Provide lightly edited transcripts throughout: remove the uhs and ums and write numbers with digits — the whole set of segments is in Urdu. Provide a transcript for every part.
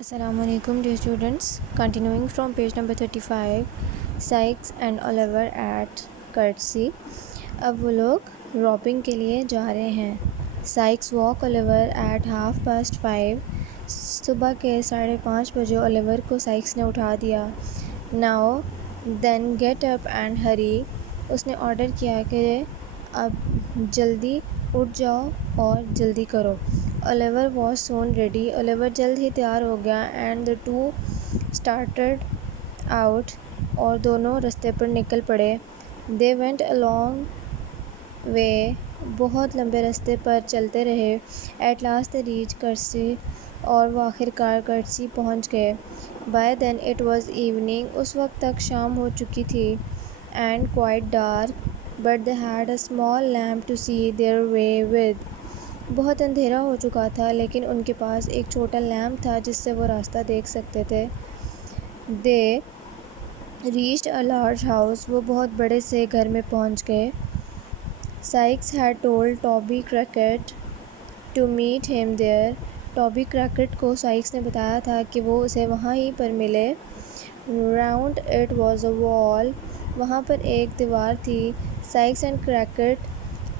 Assalamu alaikum dear students. Continuing from page number 35, Sykes and Oliver at Curtsey. اب وہ لوگ رابنگ کے لیے جا رہے ہیں. Sykes woke Oliver at 5:30. صبح کے 5:30 بجے Oliver کو Sykes نے اٹھا دیا. Now then get up and hurry. اس نے آرڈر کیا کہ اب جلدی اٹھ جاؤ اور جلدی کرو. Oliver was soon ready. Oliver جلد ہی تیار ہو گیا. And the two started out. اور دونوں رستے پر نکل پڑے. They went a long way. بہت لمبے رستے پر چلتے رہے. At last they reached Curtsey. اور وہ آخر کار کرٹسی پہنچ گئے. By then it was evening. اس وقت تک شام ہو چکی تھی. And quite dark. But they had a small lamp to see their way with. بہت اندھیرا ہو چکا تھا لیکن ان کے پاس ایک چھوٹا لیمپ تھا جس سے وہ راستہ دیکھ سکتے تھے. They reached a large house. وہ بہت بڑے سے گھر میں پہنچ گئے. Sykes had told Toby Crackit to meet him there. Toby Crackit کو Sykes نے بتایا تھا کہ وہ اسے وہاں ہی پر ملے. Round it was a wall. وہاں پر ایک دیوار تھی. Sykes and Crackit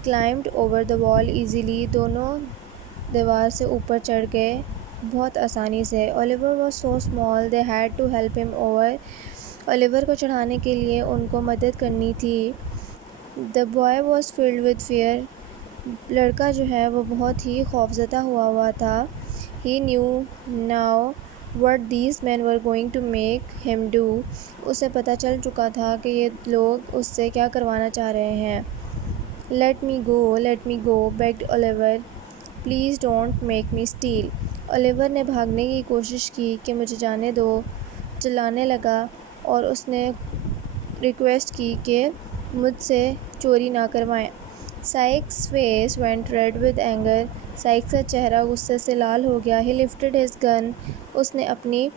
climbed over the wall easily. دونوں دیوار سے اوپر چڑھ گئے بہت آسانی سے. Oliver was so small they had to help him over. Oliver کو چڑھانے کے لیے ان کو مدد کرنی تھی. The boy was filled with fear. لڑکا جو ہے وہ بہت ہی خوفزدہ ہوا تھا. He knew now what these men were going to make him do. اسے پتہ چل چکا تھا کہ یہ لوگ اس سے کیا کروانا چاہ رہے ہیں. Let me go, begged Oliver. Please don't make me steal. Oliver نے بھاگنے کی کوشش کی کہ مجھے جانے دو. چلانے لگا اور اس نے ریکویسٹ کی کہ مجھ سے چوری نہ کروائیں. Sykes' face went red with anger. Sykes کا چہرہ غصے سے لال ہو گیا. He lifted his gun. اس نے اپنی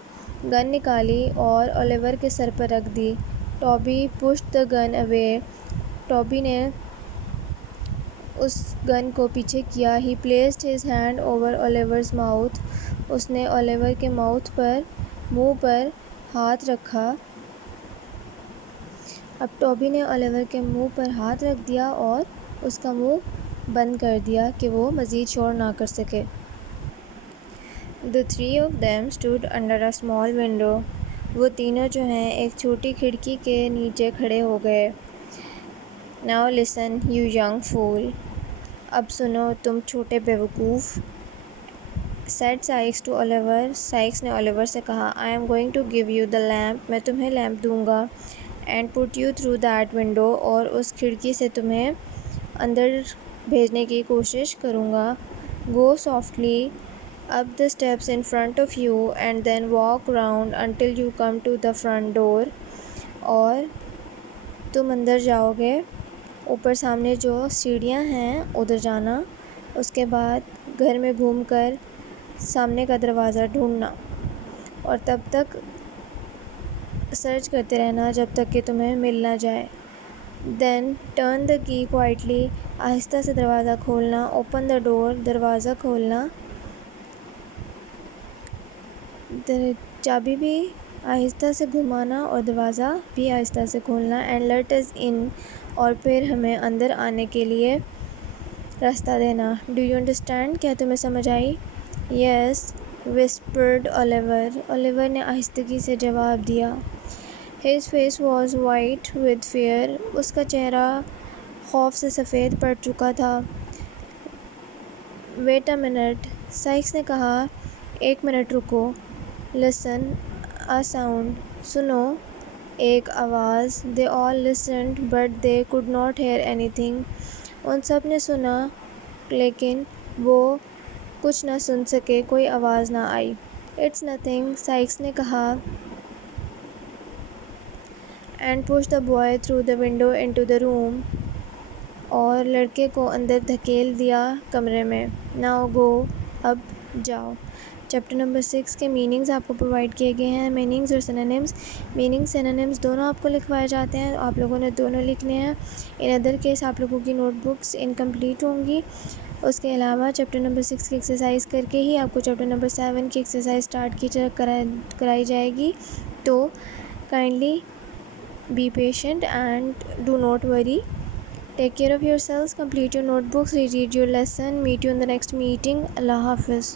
گن نکالی اور Oliver کے سر پر رکھ دی. Toby pushed the gun away. Toby نے اس گن کو پیچھے کیا. He placed his hand over Oliver's mouth. اس نے Oliver کے منہ پر ہاتھ رکھا. اب ٹوبی نے Oliver کے منہ پر ہاتھ رکھ دیا اور اس کا منہ بند کر دیا کہ وہ مزید شور نہ کر سکے. The three of them stood under a small window. وہ تینوں جو ہیں ایک چھوٹی کھڑکی کے نیچے کھڑے ہو گئے. Now listen, you young fool. اب سنو تم چھوٹے بیوقوف. Said Sykes to Oliver. Sykes نے Oliver سے کہا. I am going to give you the lamp. میں تمہیں لیمپ دوں گا. And put you through that window. اور اس کھڑکی سے تمہیں اندر بھیجنے کی کوشش کروں گا. Go softly up the steps in front of you and then walk round until you come to the front door. اور تم اندر جاؤ گے. اوپر سامنے جو سیڑھیاں ہیں ادھر جانا. اس کے بعد گھر میں گھوم کر سامنے کا دروازہ ڈھونڈنا اور تب تک سرچ کرتے رہنا جب تک کہ تمہیں مل نہ جائے. Then turn the key quietly. آہستہ سے دروازہ کھولنا. Open the door. دروازہ کھولنا. چابی بھی آہستہ سے گھمانا اور دروازہ بھی آہستہ سے کھولنا. And let us in. اور پھر ہمیں اندر آنے کے لیے راستہ دینا. Do you understand? کیا تمہیں سمجھ آئی؟ Yes, whispered Oliver. Oliver نے آہستگی سے جواب دیا. His face was white with fear. اس کا چہرہ خوف سے سفید پڑ چکا تھا. Wait a minute. Sykes نے کہا. ایک منٹ رکو. Listen, a sound. سنو ایک آواز. They all listened but they could not hear anything. ان سب نے سنا لیکن وہ کچھ نہ سن سکے. کوئی آواز نہ آئی. It's nothing. Sykes نے کہا. And pushed the boy through the window into the room. اور لڑکے کو اندر دھکیل دیا کمرے میں. Now go. اب جاؤ. چیپٹر نمبر 6 کے میننگز آپ کو پرووائڈ کیے گئے ہیں. میننگز اور سینونیمز. میننگ سینونیمز دونوں آپ کو لکھوائے جاتے ہیں. آپ لوگوں نے دونوں لکھنے ہیں. ان ادر کیس آپ لوگوں کی نوٹ بکس انکمپلیٹ ہوں گی. اس کے علاوہ چیپٹر نمبر 6 کی ایکسرسائز کر کے ہی آپ کو چیپٹر نمبر 7 کی ایکسرسائز اسٹارٹ کی کرائی جائے گی. تو kindly be patient and do not worry. Take care of yourselves, complete your notebooks, read your lesson. Meet you in the next meeting. اللہ حافظ.